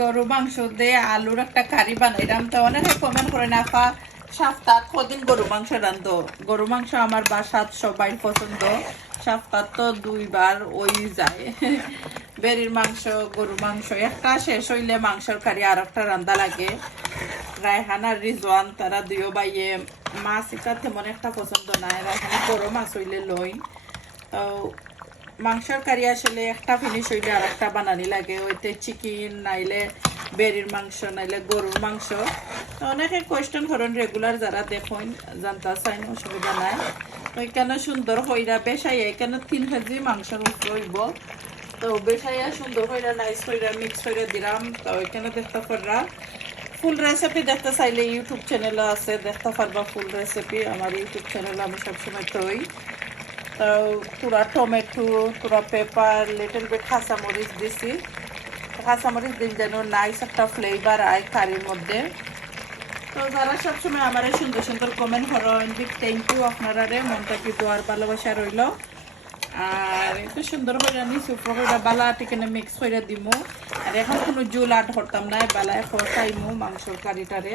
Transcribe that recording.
গরু মাংস দিয়ে আলুর একটা কারি বানাইলাম। তো অনেকে কমেন্ট করে না আপা সপ্তাহ কদিন গরু মাংস রান্ধো। গরু মাংস আমার বাসাত সবাই পছন্দ, সপ্তাহ তো 2বার ওই যায়। বেরির মাংস, গরু মাংস একটা শেষ হইলে মাংসর কারি আর একটা রান্ধা লাগে। রায়হান আর রিজওয়ান তারা দুইও বাইয়ে মাছ এটা তেমন একটা পছন্দ নাই, রায়হান বড় মাছ হইলে লই। তো মাংসর কারি আসলে একটা ফিনিশ হইলে আর একটা বানানি লাগে, ওইতে চিকেন নাইলে বেরির মাংস নাইলে গরুর মাংস। তো অনেকে কোয়েশ্চেন করেন রেগুলার যারা দেখুন জানতে চাই, অসুবিধা নাই। তো এখানে সুন্দর হইরা বেশাইয়া এখানে 3 কেজি মাংসের উপর হইব। তো বেশাইয়া সুন্দর হইরা নাইস হইরা মিক্স হইরা দিলাম। তো এখানে দেখতে পাররা ফুল রেসিপি দেখতে চাইলে ইউটিউব চ্যানেলও আছে, দেখতে পারবা ফুল রেসিপি আমার ইউটিউব চ্যানেলে আমি সবসময় তৈ। তো পুরা টমেটো, পুরা পেপার, লিটল বিট কাঁচামরিচ দিছি। কাঁচামরিচ দিন যেন নাইস একটা ফ্লেভার আয় কারির মধ্যে। তো যারা সবসময় আমার সুন্দর সুন্দর কমেন্ট করেন, বিগ থ্যাংক ইউ আপনারা রে, মনটা কি দোয়ার ভালোবাসা রইল। আর একটু সুন্দর করে নিছি উপর করে বালা টিকেনে মিক্স করে দিমু। আর এখন কোনো জুল আট করতাম না, বেলায় খাইমু মাংসর কারিটারে।